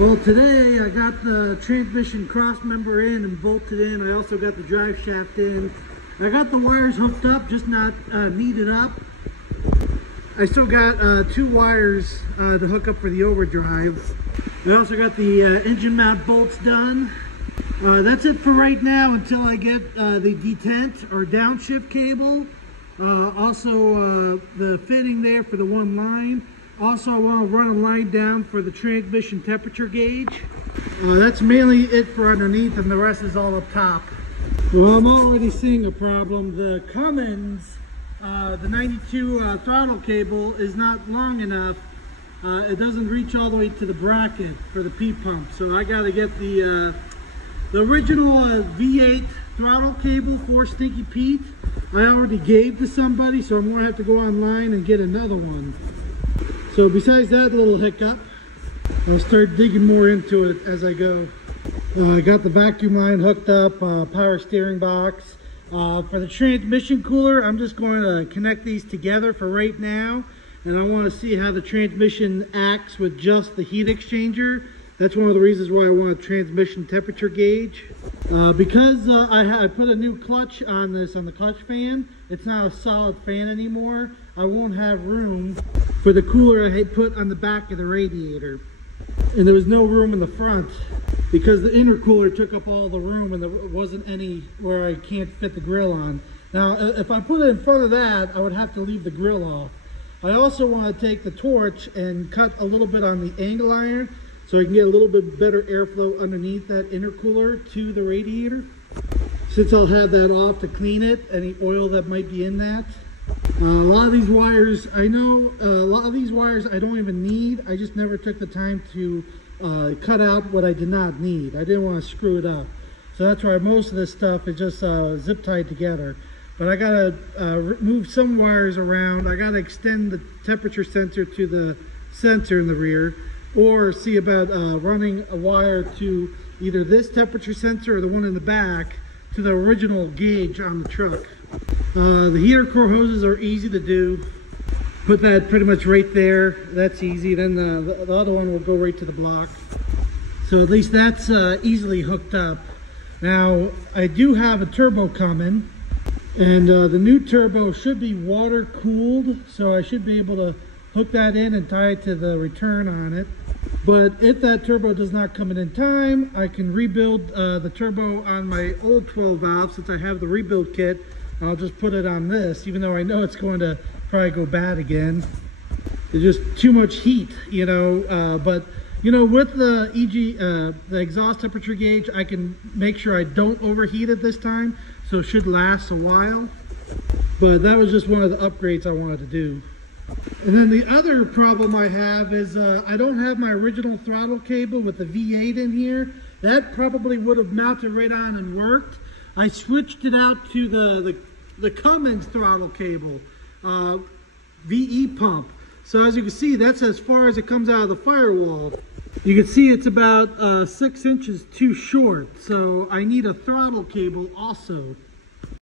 Well, today I got the transmission cross member in and bolted in. I also got the drive shaft in. I got the wires hooked up, just not kneaded up. I still got 2 wires to hook up for the overdrive. I also got the engine mount bolts done. That's it for right now until I get the detent or downshift cable. Also the fitting there for the one line. Also, I want to run a line down for the transmission temperature gauge. That's mainly it for underneath, and the rest is all up top. Well, I'm already seeing a problem. The Cummins, the 92 throttle cable is not long enough. It doesn't reach all the way to the bracket for the peet pump. So I got to get the original V8 throttle cable for Stinky Pete. I already gave to somebody, so I'm going to have to go online and get another one. So besides that little hiccup, I'll start digging more into it as I go. I got the vacuum line hooked up, power steering box. For the transmission cooler, I'm just going to connect these together for right now. And I want to see how the transmission acts with just the heat exchanger. That's one of the reasons why I want a transmission temperature gauge. Because I put a new clutch on this, on the clutch fan, it's not a solid fan anymore. I won't have room for the cooler I had put on the back of the radiator. And there was no room in the front because the intercooler took up all the room and there wasn't any where I can't fit the grill on. Now, if I put it in front of that, I would have to leave the grill off. I also want to take the torch and cut a little bit on the angle iron so I can get a little bit better airflow underneath that intercooler to the radiator. Since I'll have that off to clean it, any oil that might be in that. A lot of these wires, I know, a lot of these wires I don't even need. I just never took the time to cut out what I did not need. I didn't want to screw it up. So that's why most of this stuff is just zip tied together. But I gotta move some wires around. I gotta extend the temperature sensor to the sensor in the rear, or see about running a wire to either this temperature sensor or the one in the back to the original gauge on the truck. The heater core hoses are easy to do. Put that pretty much right there. That's easy. Then the other one will go right to the block. So at least that's easily hooked up. Now, I do have a turbo coming, and the new turbo should be water cooled, so I should be able to hook that in and tie it to the return on it. But if that turbo does not come in time, I can rebuild the turbo on my old 12 valve. Since I have the rebuild kit, I'll just put it on this, even though I know it's going to probably go bad again. There's just too much heat, you know. But you know, with the the exhaust temperature gauge, I can make sure I don't overheat it this time, so it should last a while. But that was just one of the upgrades I wanted to do. And then the other problem I have is I don't have my original throttle cable with the V8 in here. That probably would have mounted right on and worked. I switched it out to the Cummins throttle cable, VE pump. So as you can see, that's as far as it comes out of the firewall. You can see it's about 6 inches too short, so I need a throttle cable also.